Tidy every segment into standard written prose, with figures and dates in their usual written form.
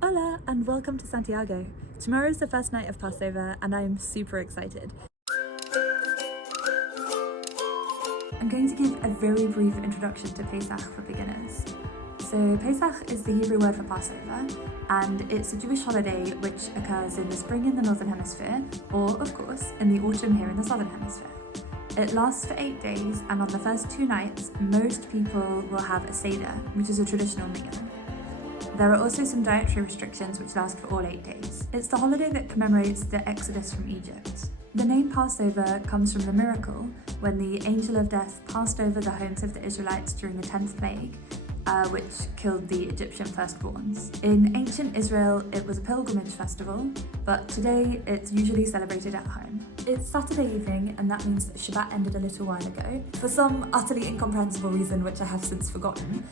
Hola and welcome to Santiago. Tomorrow is the first night of Passover and I am super excited. I'm going to give a very brief introduction to Pesach for beginners. So Pesach is the Hebrew word for Passover, and it's a Jewish holiday which occurs in the spring in the Northern Hemisphere, or of course in the autumn here in the Southern Hemisphere. It lasts for 8 days, and on the first 2 nights, most people will have a Seder, which is a traditional meal. There are also some dietary restrictions which last for all 8 days. It's the holiday that commemorates the Exodus from Egypt. The name Passover comes from the miracle when the angel of death passed over the homes of the Israelites during the 10th plague, which killed the Egyptian firstborns. In ancient Israel, it was a pilgrimage festival, but today it's usually celebrated at home. It's Saturday evening, and that means that Shabbat ended a little while ago. For some utterly incomprehensible reason, which I have since forgotten,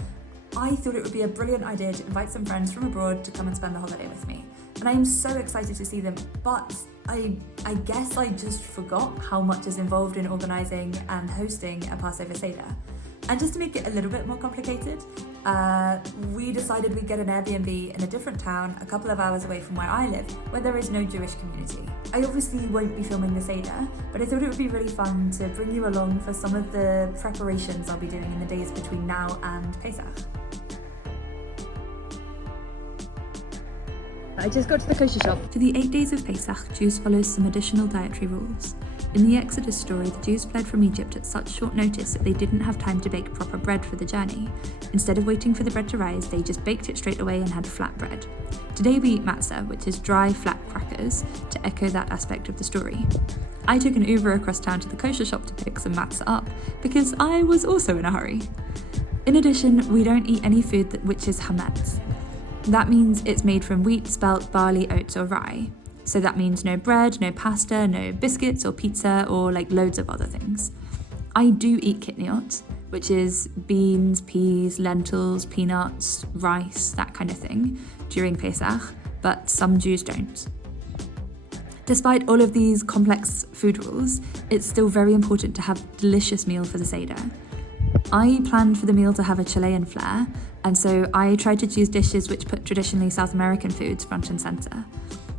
I thought it would be a brilliant idea to invite some friends from abroad to come and spend the holiday with me. And I am so excited to see them, but I guess I just forgot how much is involved in organising and hosting a Passover Seder. And just to make it a little bit more complicated, we decided we'd get an Airbnb in a different town a couple of hours away from where I live, where there is no Jewish community. I obviously won't be filming the Seder, but I thought it would be really fun to bring you along for some of the preparations I'll be doing in the days between now and Pesach. I just got to the kosher shop. For the 8 days of Pesach, Jews follow some additional dietary rules. In the Exodus story, the Jews fled from Egypt at such short notice that they didn't have time to bake proper bread for the journey. Instead of waiting for the bread to rise, they just baked it straight away and had flat bread. Today we eat matzah, which is dry, flat crackers, to echo that aspect of the story. I took an Uber across town to the kosher shop to pick some matzah up, because I was also in a hurry. In addition, we don't eat any food which is hametz. That means it's made from wheat, spelt, barley, oats or rye. So that means no bread, no pasta, no biscuits or pizza or like loads of other things. I do eat kitniot, which is beans, peas, lentils, peanuts, rice, that kind of thing, during Pesach, but some Jews don't. Despite all of these complex food rules, it's still very important to have a delicious meal for the Seder. I planned for the meal to have a Chilean flair, and so I tried to choose dishes which put traditionally South American foods front and centre.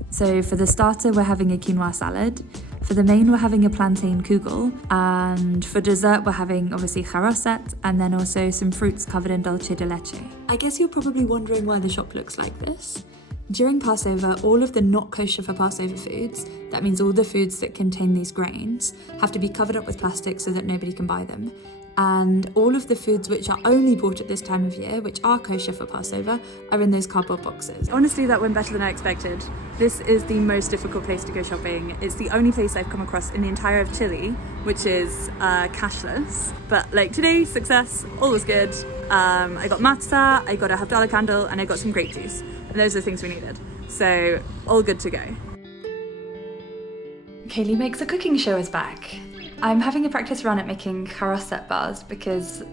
So for the starter, we're having a quinoa salad. For the main, we're having a plantain kugel. And for dessert, we're having obviously charoset, and then also some fruits covered in dulce de leche. I guess you're probably wondering why the shop looks like this. During Passover, all of the not kosher for Passover foods, that means all the foods that contain these grains, have to be covered up with plastic so that nobody can buy them. And all of the foods which are only bought at this time of year, which are kosher for Passover, are in those cardboard boxes. Honestly, that went better than I expected. This is the most difficult place to go shopping. It's the only place I've come across in the entire of Chile, which is cashless. But like today, success, all was good. I got matzah, I got a Haggadah candle, and I got some grape juice. And those are the things we needed. So all good to go. Kayleigh Makes a Cooking Show is back. I'm having a practice run at making charoset bars because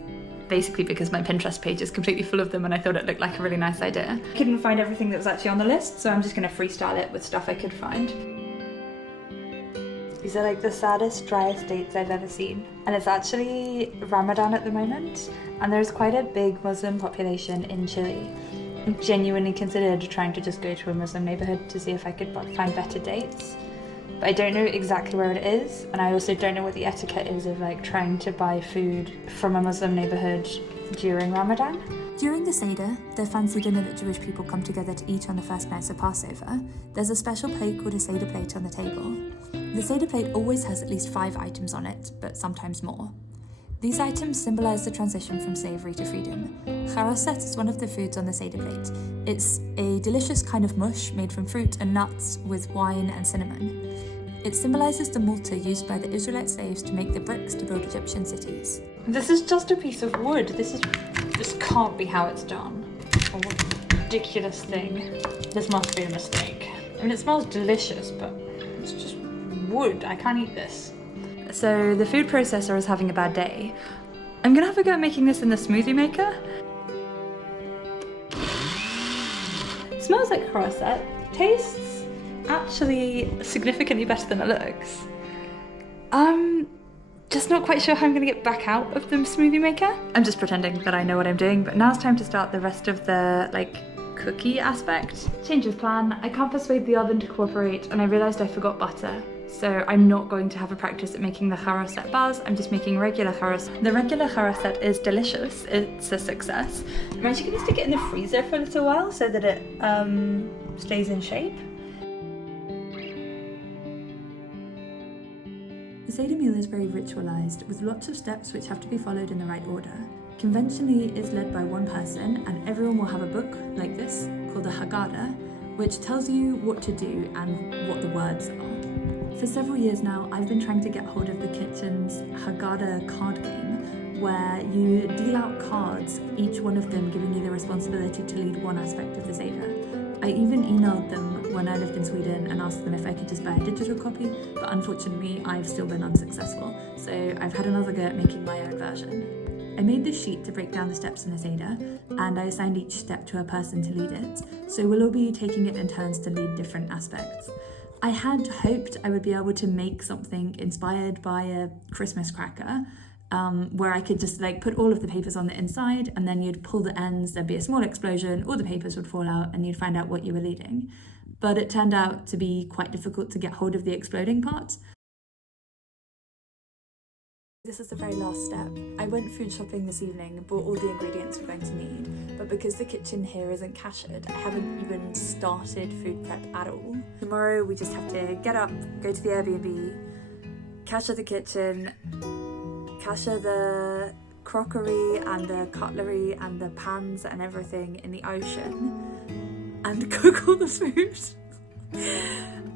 my Pinterest page is completely full of them and I thought it looked like a really nice idea. I couldn't find everything that was actually on the list, so I'm just going to freestyle it with stuff I could find. These are like the saddest, driest dates I've ever seen. And it's actually Ramadan at the moment, and there's quite a big Muslim population in Chile. I genuinely considered trying to just go to a Muslim neighborhood to see if I could find better dates. But I don't know exactly where it is, and I also don't know what the etiquette is of like trying to buy food from a Muslim neighborhood during Ramadan. During the Seder, the fancy dinner that Jewish people come together to eat on the first nights of Passover, there's a special plate called a Seder plate on the table. The Seder plate always has at least 5 items on it, but sometimes more. These items symbolize the transition from slavery to freedom. Charoset is one of the foods on the Seder plate. It's a delicious kind of mush made from fruit and nuts with wine and cinnamon. It symbolizes the mortar used by the Israelite slaves to make the bricks to build Egyptian cities. This is just a piece of wood. This can't be how it's done. Oh, what a ridiculous thing. This must be a mistake. I mean, it smells delicious, but it's just wood. I can't eat this. So the food processor is having a bad day. I'm gonna have a go at making this in the smoothie maker. It smells like charoset. Tastes actually significantly better than it looks. Just not quite sure how I'm gonna get back out of the smoothie maker. I'm just pretending that I know what I'm doing, but now it's time to start the rest of the cookie aspect. Change of plan. I can't persuade the oven to cooperate, and I realised I forgot butter. So I'm not going to have a practice at making the charoset bars, I'm just making regular charoset. The regular charoset is delicious, it's a success. I'm actually going to stick it in the freezer for a little while so that it stays in shape. The Seder meal is very ritualised, with lots of steps which have to be followed in the right order. Conventionally, it's led by one person, and everyone will have a book, like this, called the Haggadah, which tells you what to do and what the words are. For several years now, I've been trying to get hold of the kitchen's Haggadah card game, where you deal out cards, each one of them giving you the responsibility to lead one aspect of the Seder. I even emailed them when I lived in Sweden and asked them if I could just buy a digital copy, but unfortunately I've still been unsuccessful, so I've had another go at making my own version. I made this sheet to break down the steps in a Seder, and I assigned each step to a person to lead it, so we'll all be taking it in turns to lead different aspects. I had hoped I would be able to make something inspired by a Christmas cracker, where I could just like put all of the papers on the inside, and then you'd pull the ends, there'd be a small explosion, all the papers would fall out, and you'd find out what you were leading. But it turned out to be quite difficult to get hold of the exploding part. This is the very last step. I went food shopping this evening and bought all the ingredients we're going to need, but because the kitchen here isn't kashered, I haven't even started food prep at all. Tomorrow we just have to get up, go to the Airbnb, kasher the kitchen, kasher the crockery and the cutlery and the pans and everything in the ocean, and cook all the food.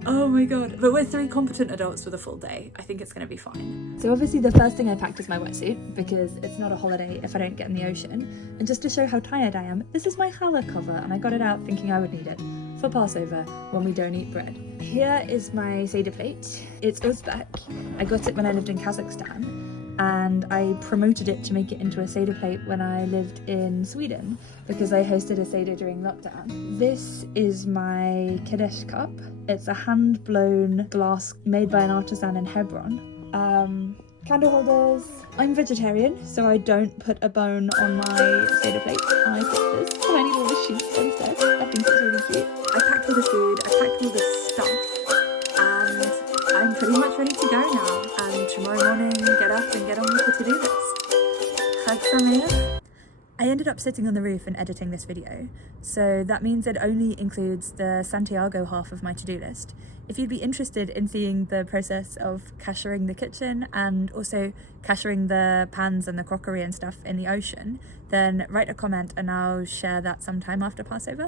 Oh my god, but we're 3 competent adults with a full day. I think it's going to be fine. So obviously the first thing I packed is my wetsuit, because it's not a holiday if I don't get in the ocean. And just to show how tired I am, this is my challah cover, and I got it out thinking I would need it for Passover when we don't eat bread. Here is my Seder plate. It's Uzbek. I got it when I lived in Kazakhstan, and I promoted it to make it into a Seder plate when I lived in Sweden, because I hosted a Seder during lockdown. This is my Kiddush cup. It's a hand-blown glass made by an artisan in Hebron. Candle holders. I'm vegetarian, so I don't put a bone on my Seder plate. I put this tiny little sheets instead. I think it's really cute. I packed all the food, I packed all the stuff, and I'm pretty much ready to go now. And tomorrow morning, get up and get on with the to-do list. Chag Sameach. I ended up sitting on the roof and editing this video, so that means it only includes the Santiago half of my to-do list. If you'd be interested in seeing the process of kashering the kitchen and also kashering the pans and the crockery and stuff in the ocean, then write a comment and I'll share that sometime after Passover.